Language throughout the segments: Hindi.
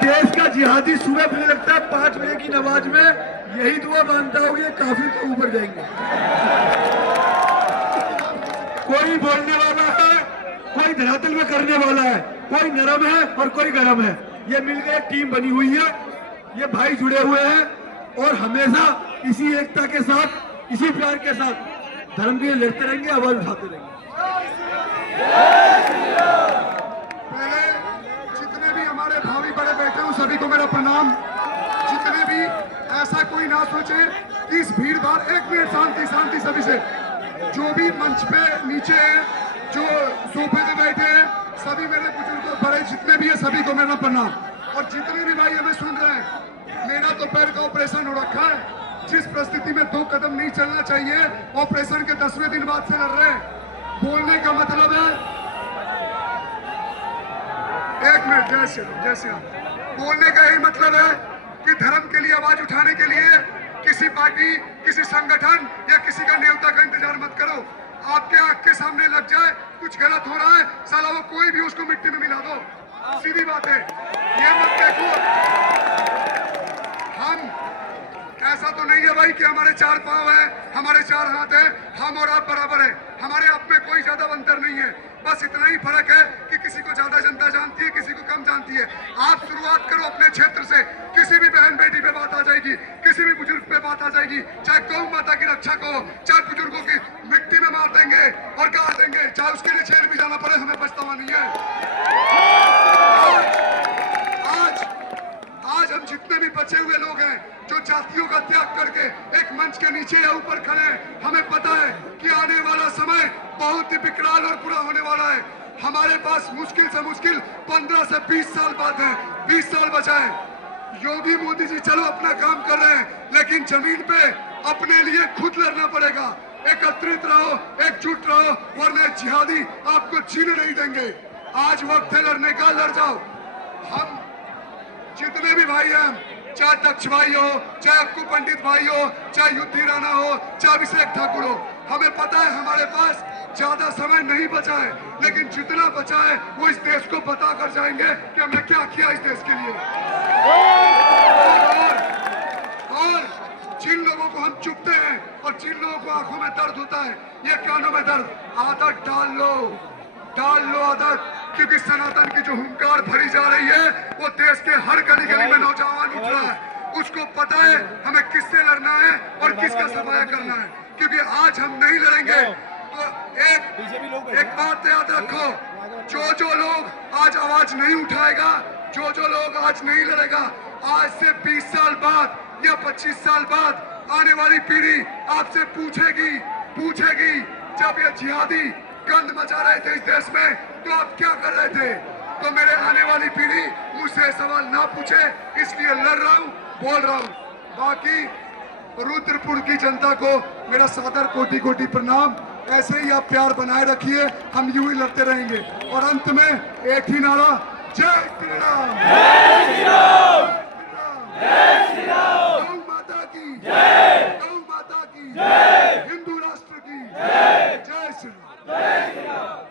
देश का जिहादी सुबह मुझे लगता है 5 बजे की नमाज में यही दुआ मांगता होगा, ये काफिर को ऊपर जाएंगे। कोई बोलने वाला है, कोई धरातल में करने वाला है, कोई नरम है और कोई गरम है। ये मिलकर टीम बनी हुई है, ये भाई जुड़े हुए हैं और हमेशा इसी एकता के साथ, इसी प्यार के साथ धर्म के लिए लड़ते रहेंगे, आवाज उठाते रहेंगे। पहले जितने भी हमारे भावी बड़े बैठे हैं सभी को मेरा प्रणाम। जितने भी ऐसा कोई ना सोचे कि इस भीड़ भाड़, 1 मिनट शांति शांति सभी से, जो भी मंच पे नीचे है, जो सोफे पे बैठे हैं, सभी मेरे बुजुर्ग बड़े जितने भी है सभी को मेरा प्रणाम। और जितने भी भाई हमें सुन रहे हैं, मेरा तो पैर का ऑपरेशन हो रखा है। जिस परिस्थिति में 2 कदम नहीं चलना चाहिए, ऑपरेशन के 10वें दिन बाद से लड़ रहे हैं। बोलने का मतलब है, 1 मिनट, जय श्री राम। बोलने का यही मतलब है कि धर्म के लिए आवाज उठाने के लिए किसी पार्टी, किसी संगठन या किसी का न्योता का इंतजार मत करो। आपके आंख के सामने लग जाए कुछ गलत हो रहा है, साला वो कोई भी उसको मिट्टी में मिला दो, सीधी बात है। ये मत देखो, हम ऐसा तो नहीं है भाई कि हमारे 4 पांव है, हमारे 4 हाथ है, हम और आप बराबर है। हमारे आप में कोई ज्यादा अंतर नहीं है, बस इतना ही फर्क है कि किसी को ज्यादा जनता जानती है, किसी को कम जानती है। आप शुरुआत करो अपने क्षेत्र से, किसी भी बहन बेटी पे बात आ जाएगी, किसी भी बुजुर्ग पे बात आ जाएगी, चाहे गौ माता की रक्षा को, चाहे बुजुर्गों की मिट्टी में मार देंगे और गाड़ देंगे, चाहे उसके लिए जेल भी जाना पड़े, हमें पछतावा नहीं है। आज हम जितने भी बचे हुए लोग हैं, जो जातियों का त्याग करके एक मंच के नीचे या ऊपर खड़े हैं, हमें पता है कि आने वाला समय बहुत ही विकराल और बुरा होने वाला है। हमारे पास मुश्किल से मुश्किल 15 से 20 साल बाद है, 20 साल बचा है। योगी मोदी जी चलो अपना काम कर रहे हैं, लेकिन जमीन पे अपने लिए खुद लड़ना पड़ेगा। एकत्रित रहो, एकजुट रहो, वरना जिहादी आपको जीने नहीं देंगे। आज वक्त है लड़ने का, लड़ जाओ। हम जितने भी भाई हैं, चाहे दक्ष भाई हो, चाहे अक्कू पंडित भाई हो, चाहे युद्धि राणा हो, चाहे अभिषेक ठाकुर हो, हमें पता है हमारे पास ज्यादा समय नहीं बचा है, लेकिन जितना बचा है वो इस देश को बता कर जाएंगे कि हमने क्या किया इस देश के लिए। और जिन लोगों को हम चुपते हैं और जिन लोगों को आंखों में दर्द होता है, ये कानों में दर्द, आदत डाल लो आदत, क्योंकि सनातन की जो हुंकार भरी जा रही है वो देश के हर गली गली में नौजवान उठ रहा है। उसको पता है हमें किससे लड़ना है और किसका सफाया करना है, क्योंकि आज हम नहीं लड़ेंगे तो एक बात याद रखो, जो लोग आज आवाज नहीं उठाएगा, जो लोग आज नहीं लड़ेगा, आज से 20 साल बाद या 25 साल बाद आने वाली पीढ़ी आपसे पूछेगी जब ये जिहादी गंद मचा रहे थे इस देश में तो आप क्या कर रहे थे। तो मेरे आने वाली पीढ़ी मुझसे सवाल ना पूछे, इसलिए लड़ रहा हूं, बोल रहा हूं। बाकी रुद्रपुर की जनता को मेरा सादर कोटि कोटि प्रणाम। ऐसे ही आप प्यार बनाए रखिए, हम यूं ही लड़ते रहेंगे। और अंत में एक ही नारा, जय श्री राम, जय श्री राम, जय श्री राम, गौ माता की जय, गौ माता की जय, हिंदू राष्ट्र की जय, जय श्री राम, जय श्री राम।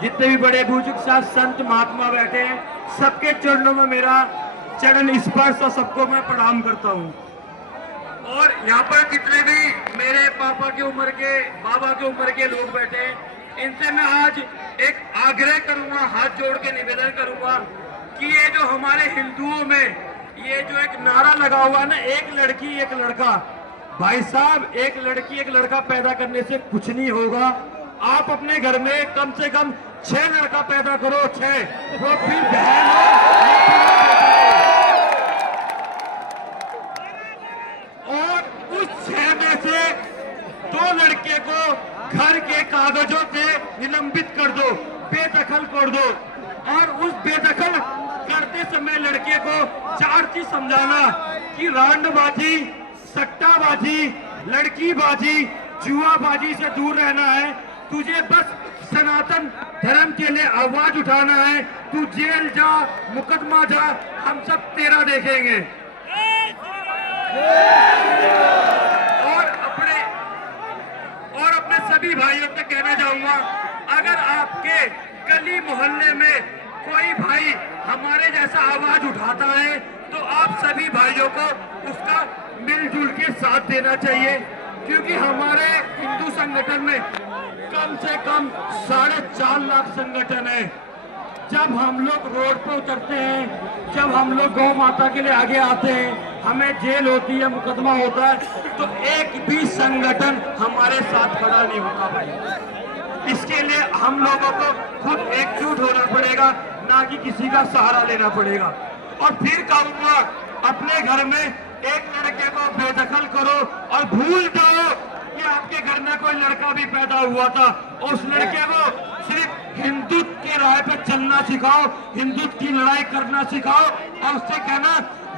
जितने भी बड़े बुजुर्ग साथ संत महात्मा बैठे हैं, सबके चरणों में मेरा चरण स्पर्श और सबको मैं प्रणाम करता हूं। और यहाँ पर जितने भी मेरे पापा की उम्र के, बाबा की उम्र के लोग बैठे हैं, इनसे मैं आज एक आग्रह करूंगा, हाथ जोड़ के निवेदन करूंगा कि ये जो हमारे हिंदुओं में ये जो एक नारा लगा हुआ है ना, एक लड़की एक लड़का, भाई साहब एक लड़की एक लड़का पैदा करने से कुछ नहीं होगा। आप अपने घर में कम से कम 6 लड़का पैदा करो, 6, वो फिर बहन हो। और उस 6 में से 2 लड़के को घर के कागजों से निलंबित कर दो, बेदखल कर दो। और उस बेदखल करते समय लड़के को 4 चीज समझाना कि रांडबाजी, सट्टाबाजी, लड़कीबाजी, जुआबाजी से दूर रहना है। तुझे बस सनातन धर्म के लिए आवाज उठाना है। तू जेल जा, मुकदमा जा, हम सब तेरा देखेंगे। और अपने सभी भाइयों से कहना चाहूंगा, अगर आपके गली मोहल्ले में कोई भाई हमारे जैसा आवाज उठाता है तो आप सभी भाइयों को उसका मिलजुल के साथ देना चाहिए, क्योंकि हमारे हिंदू संगठन में कम से कम 4.5 लाख संगठन है। जब हम लोग रोड पे उतरते हैं, जब हम लोग गौ माता के लिए आगे आते हैं, हमें जेल होती है, मुकदमा होता है, तो एक भी संगठन हमारे साथ खड़ा नहीं होता भाई। इसके लिए हम लोगों को खुद एकजुट होना पड़ेगा, ना कि किसी का सहारा लेना पड़ेगा। और फिर कहूंगा, अपने घर में एक लड़के को बेदखल करो और भूल जाओ कि आपके घर में कोई लड़का भी पैदा हुआ था। उस लड़के को सिर्फ हिंदुत्व की राह पे चलना सिखाओ, हिंदुत्व की लड़ाई करना सिखाओ और उससे कहना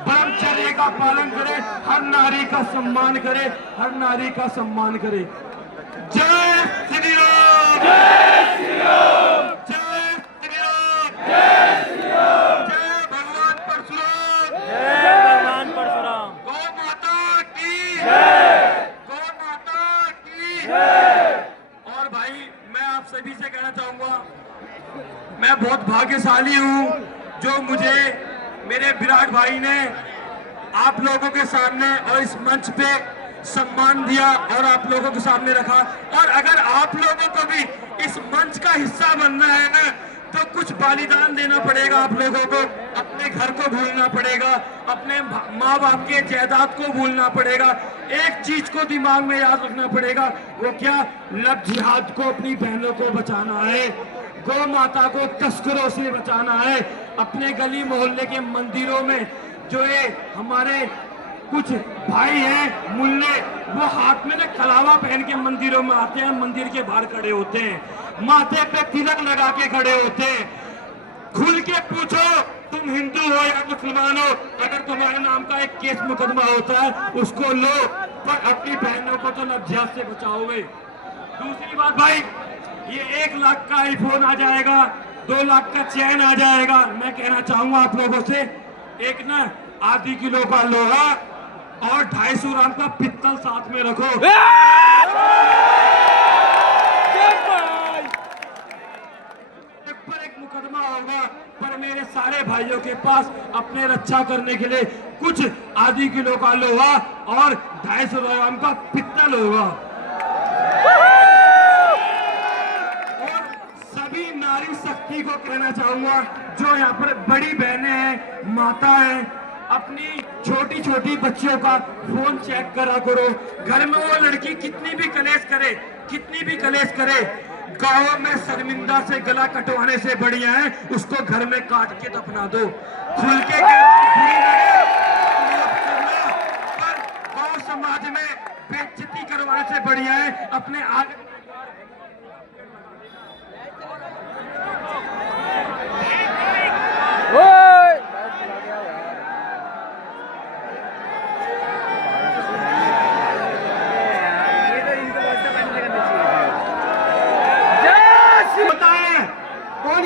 ब्रह्मचर्य का पालन करे, हर नारी का सम्मान करे, हर नारी का सम्मान करे। जय श्री राम, जय श्री राम, जय श्री राम, जय श्री राम, जय भगवान परशुराम, जय भगवान परशुराम। गौ माता की जय, गौ माता की जय। और भाई मैं आप सभी से कहना चाहूंगा, मैं बहुत भाग्यशाली हूँ जो मुझे मेरे विराट भाई ने आप लोगों के सामने और इस मंच पे सम्मान दिया और आप लोगों के सामने रखा। और अगर आप लोगों को भी इस मंच का हिस्सा बनना है ना, तो कुछ बलिदान देना पड़ेगा आप लोगों को। अपने घर को भूलना पड़ेगा, अपने माँ बाप के जायदाद को भूलना पड़ेगा। एक चीज को दिमाग में याद रखना पड़ेगा, वो क्या? लव जिहाद को, अपनी बहनों को बचाना है, गौ माता को तस्करों से बचाना है। अपने गली मोहल्ले के मंदिरों में जो ये हमारे कुछ भाई हैं मुल्ले, वो हाथ में ना कलावा पहन के मंदिरों में आते हैं, मंदिर के बाहर खड़े होते हैं, माथे पे तिलक लगा के खड़े होते हैं। खुल के पूछो तुम हिंदू हो या मुसलमान हो, अगर तुम्हारे नाम का एक केस मुकदमा होता है उसको लो, पर अपनी बहनों को तो लज्जा से बचाओगे। दूसरी बात भाई, ये 1 लाख का आईफोन आ जाएगा, 2 लाख का चैन आ जाएगा। मैं कहना चाहूंगा आप लोगों से, एक ना आधी किलो का लोहा और 250 ग्राम का पित्तल साथ में रखो। पर एक मुकदमा होगा, पर मेरे सारे भाइयों के पास अपने रक्षा करने के लिए कुछ आधी किलो का लोहा और 250 ग्राम का पित्तल होगा। और सभी नारी शक्ति को कहना चाहूंगा, जो यहाँ पर बड़ी बहनें हैं, माता हैं, अपनी छोटी छोटी बच्चियों का फोन चेक करा करो। घर में वो लड़की कितनी भी कलेश करे, कितनी भी कलेश करे, गांव में शर्मिंदा से गला कटवाने से बढ़िया है उसको घर में काट के दफना दो। खुल के पर गांव समाज में बेइज्जती करवाने से बढ़िया है अपने आगे।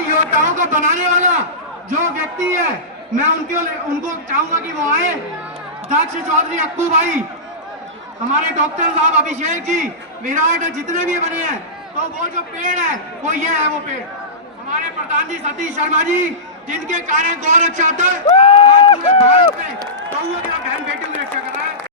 योद्धाओं को बनाने वाला जो व्यक्ति है, मैं उनको चाहूंगा कि वो आए। दक्ष चौधरी, अक्कू भाई, हमारे डॉक्टर साहब, अभिषेक जी, विराट, जितने भी बने हैं, तो वो जो पेड़ है वो ये है, वो पेड़ हमारे प्रधान जी सतीश शर्मा जी, जिनके कारण गौ रक्षा दल पूरे भारत में गौओं की और बहन बेटियों की रक्षा कर रहा है।